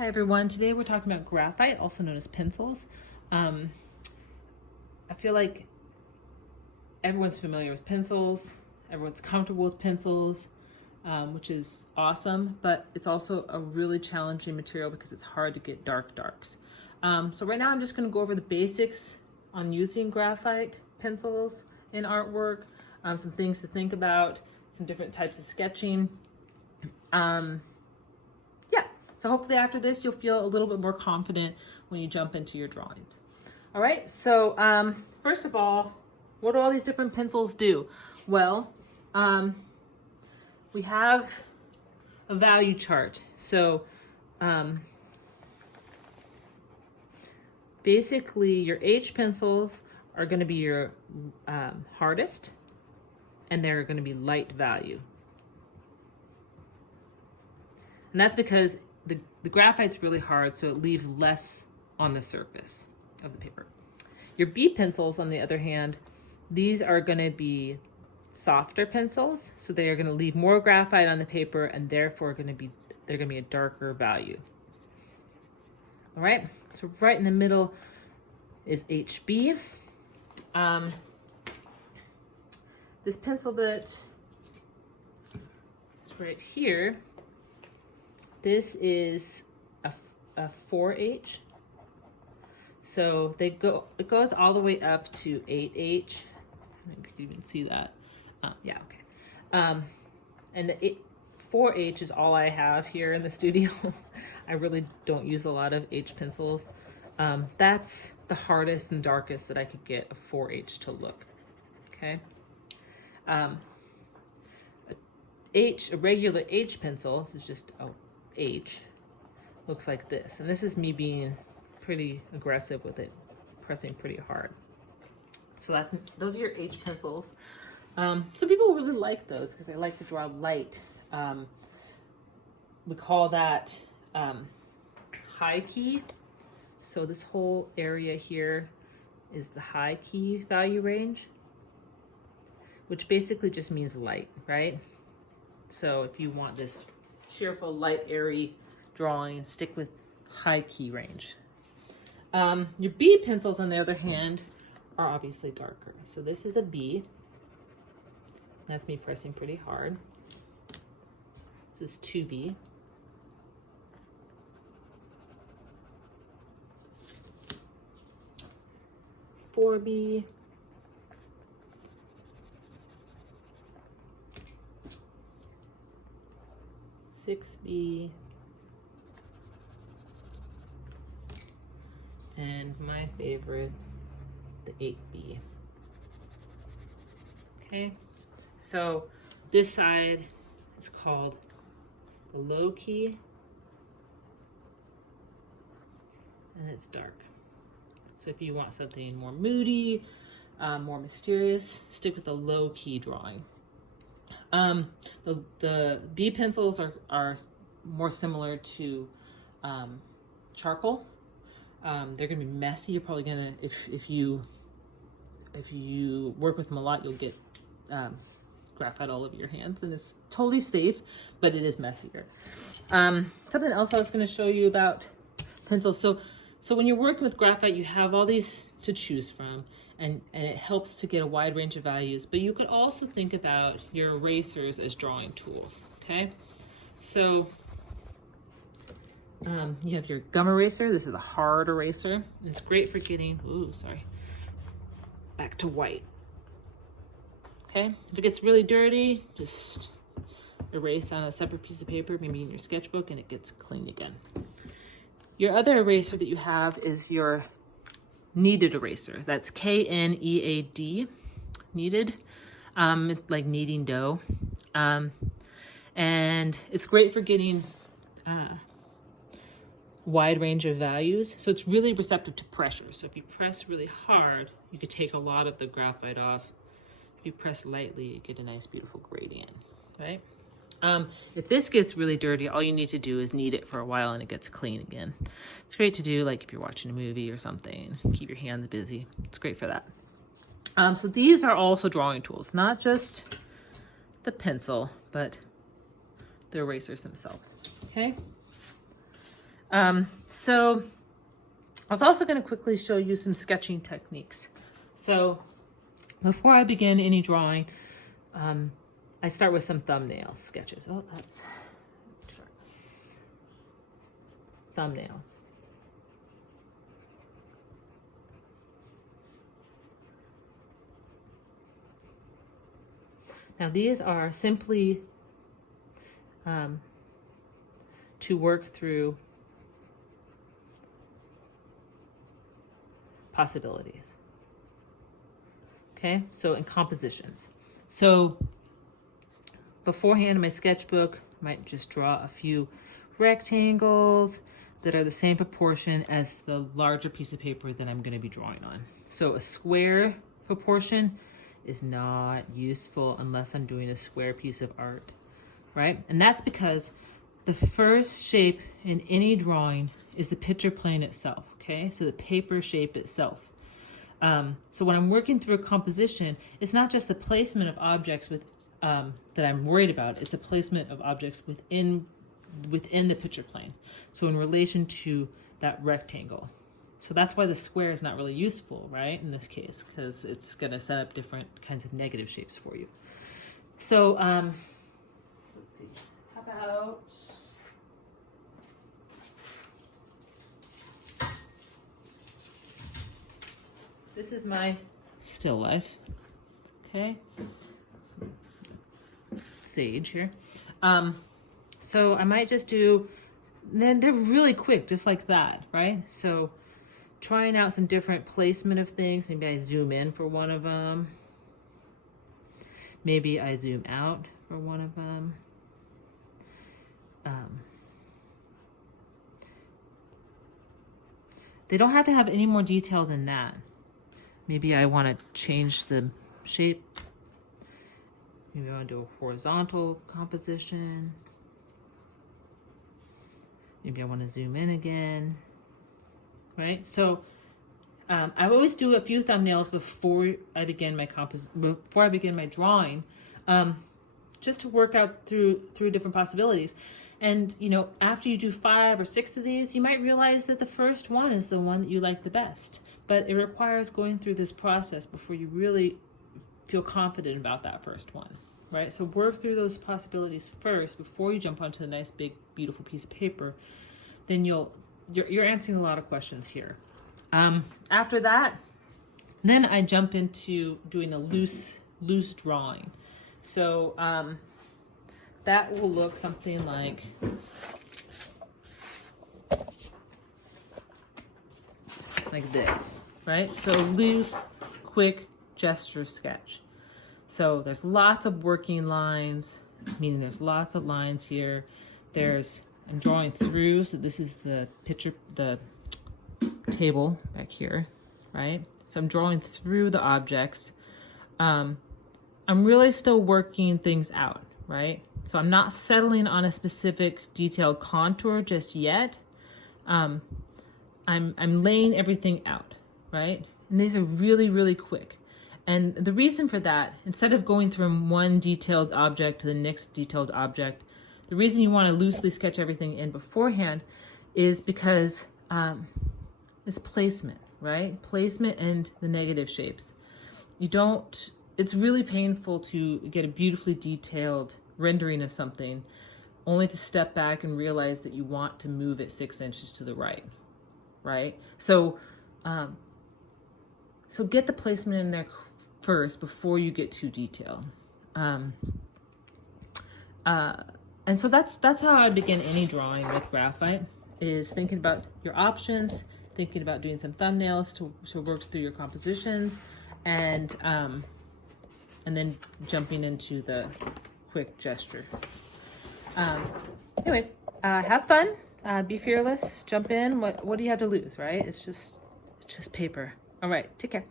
Hi everyone, today we're talking about graphite, also known as pencils. I feel like everyone's familiar with pencils, everyone's comfortable with pencils, which is awesome, but it's also a really challenging material because it's hard to get dark darks. So right now I'm just going to go over the basics on using graphite pencils in artwork, some things to think about, some different types of sketching. So hopefully after this, you'll feel a little bit more confident when you jump into your drawings. All right, so first of all, what do all these different pencils do? Well, we have a value chart. So basically your H pencils are gonna be your hardest, and they're gonna be light value. And that's because the graphite's really hard, so it leaves less on the surface of the paper. Your B pencils, on the other hand, these are going to be softer pencils, so they are going to leave more graphite on the paper, and therefore they're going to be a darker value. All right, so right in the middle is HB. This pencil that is right here, this is a 4H. So it goes all the way up to 8H. I don't know if you can even see that. Yeah, okay. And the 4H is all I have here in the studio. I really don't use a lot of H pencils. That's the hardest and darkest that I could get a 4H to look, okay? A regular H pencil, this is just a H, looks like this. And this is me being pretty aggressive with it, pressing pretty hard. So those are your H pencils. Some people really like those because they like to draw light. We call that high key. So this whole area here is the high key value range, which basically just means light, right? So if you want this cheerful, light, airy drawing, stick with high key range. Your B pencils, on the other hand, are obviously darker. So this is a B. That's me pressing pretty hard. This is 2B. B, 6B, and my favorite, the 8B. Okay, so this side is called the low key, and it's dark. So if you want something more moody, more mysterious, stick with the low key drawing. The B pencils are more similar to charcoal. They're gonna be messy. You're probably gonna, if you work with them a lot, you'll get graphite all over your hands, and it's totally safe, but it is messier. Something else I was gonna show you about pencils. So when you're working with graphite, you have all these to choose from, and it helps to get a wide range of values, but you could also think about your erasers as drawing tools, okay? So you have your gum eraser. This is a hard eraser. It's great for getting, back to white, okay? If it gets really dirty, just erase on a separate piece of paper, maybe in your sketchbook, and it gets clean again. Your other eraser that you have is your kneaded eraser. That's K-N-E-A-D, kneaded, like kneading dough. And it's great for getting wide range of values. So it's really receptive to pressure. So if you press really hard, you could take a lot of the graphite off. If you press lightly, you get a nice, beautiful gradient, right? If this gets really dirty, all you need to do is knead it for a while and it gets clean again. It's great to do, like if you're watching a movie or something, keep your hands busy. It's great for that. So these are also drawing tools, not just the pencil, but the erasers themselves, okay? So I was also going to quickly show you some sketching techniques. So before I begin any drawing, I start with some thumbnail sketches. Oh, that's thumbnails. Now these are simply to work through possibilities. Okay, so in compositions. So beforehand in my sketchbook, I might just draw a few rectangles that are the same proportion as the larger piece of paper that I'm going to be drawing on. So a square proportion is not useful unless I'm doing a square piece of art, right? And that's because the first shape in any drawing is the picture plane itself, okay? So the paper shape itself. So when I'm working through a composition, it's not just the placement of objects with that I'm worried about, it's a placement of objects within the picture plane. So in relation to that rectangle. So that's why the square is not really useful, right, in this case, because it's going to set up different kinds of negative shapes for you. So let's see, how about this is my still life, okay, some sage here. So I might just do, then they're really quick, just like that, right? So trying out some different placement of things. Maybe I zoom in for one of them. Maybe I zoom out for one of them. They don't have to have any more detail than that. Maybe I want to change the shape. Maybe I want to do a horizontal composition. Maybe I want to zoom in again. Right? So I always do a few thumbnails before I begin my drawing, just to work out through different possibilities. And you know, after you do 5 or 6 of these, you might realize that the first one is the one that you like the best. But it requires going through this process before you really feel confident about that first one, right? So work through those possibilities first before you jump onto the nice, big, beautiful piece of paper. Then you're answering a lot of questions here. After that, then I jump into doing a loose drawing. So that will look something like this, right? So loose, quick gesture sketch. So there's lots of working lines, meaning there's lots of lines here. I'm drawing through, so this is the picture, the table back here, right? So I'm drawing through the objects. I'm really still working things out, right? So I'm not settling on a specific detailed contour just yet. I'm laying everything out, right? And these are really, really quick. And the reason for that, instead of going from one detailed object to the next detailed object, the reason you want to loosely sketch everything in beforehand is because it's placement, right? Placement and the negative shapes. It's really painful to get a beautifully detailed rendering of something only to step back and realize that you want to move it 6 inches to the right, right? So get the placement in there first before you get too detailed. And so that's how I begin any drawing with graphite, is thinking about your options, thinking about doing some thumbnails to work through your compositions, and then jumping into the quick gesture. Anyway, have fun, be fearless, jump in. What do you have to lose, right? It's just paper. All right, take care.